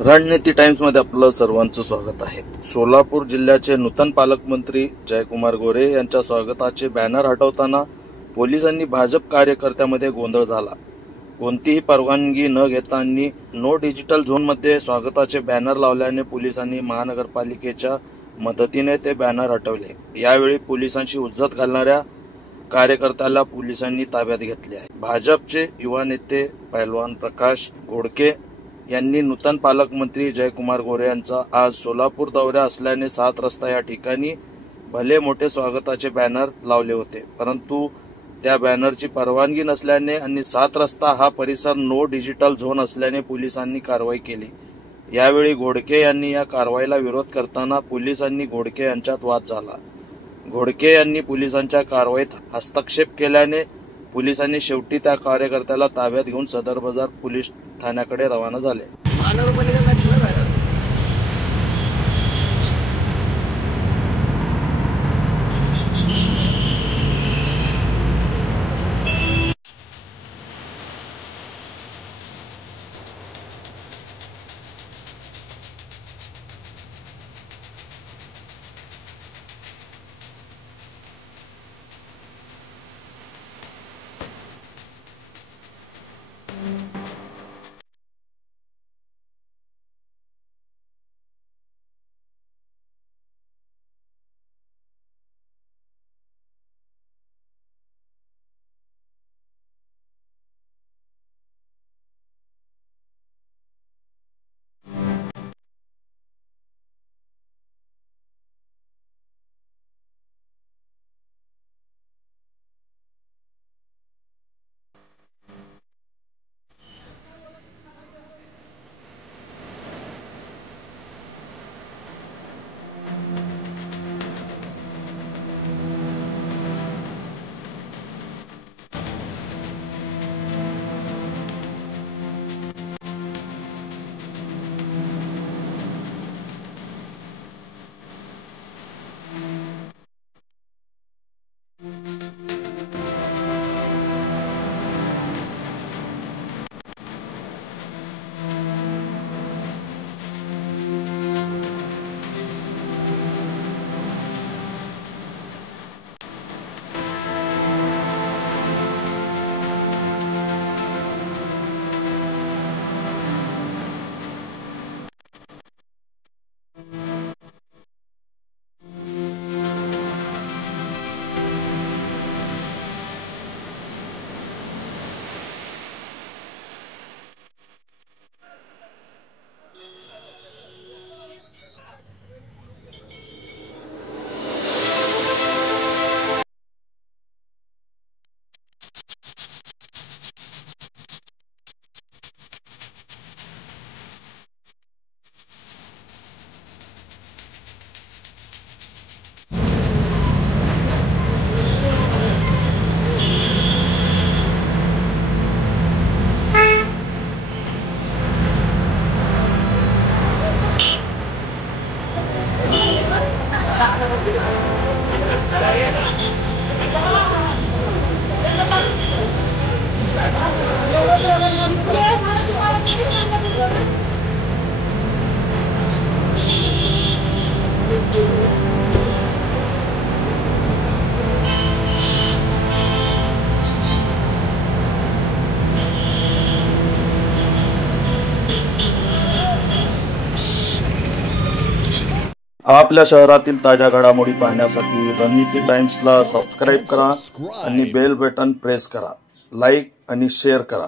रणनीती टाइम्स मध्ये आपलं सर्वांचं स्वागत आहे। सोलापूर जिल्ह्याचे नूतन पालकमंत्री जयकुमार गोरे यांच्या स्वागताचे बॅनर हटवताना पोलिसांनी भाजप कार्यकर्त्यांमध्ये गोंधळ झाला। कोणतीही परवानगी न घेता नो डिजिटल झोनमध्ये स्वागताचे बॅनर लावल्याने पोलिसांनी महानगरपालिकेच्या मदतीने ते बॅनर हटवले। यावेळी पोलिसांशी हुज्जत घालणाऱ्या कार्यकर्त्याला पोलिसांनी ताब्यात घेतले आहे। भाजपचे युवा नेते पैलवान प्रकाश घोडके यांनी नूतन पालकमंत्री जयकुमार गोरे यांचा आज सोलापूर दौरा असल्याने 7 रस्ता या ठिकाणी भले मोठे स्वागताचे बॅनर लावले होते, परंतु त्या बॅनरची परवानगी नसल्याने आणि 7 रस्ता हा परिसर नो डिजिटल झोन असल्याने पोलिसांनी कारवाई केली। यावेळी घोडके यांनी या कारवाईला विरोध करताना पोलिसांनी घोडके यांच्यात वाद झाला। घोडके यांनी पोलिसांच्या कारवाईत हस्तक्षेप केल्याने पोलिसांनी शेवटी त्या कार्यकर्त्याला ताब्यात घेऊन सदर बाजार पोलीस ठाण्याकडे रवाना झाले। आपल्या शहरातील ताज्या घडामोडी पाहण्यासाठी रणनीती टाइम्सला सबस्क्राइब करा आणि बेल बटन प्रेस करा, लाईक आणि शेअर करा।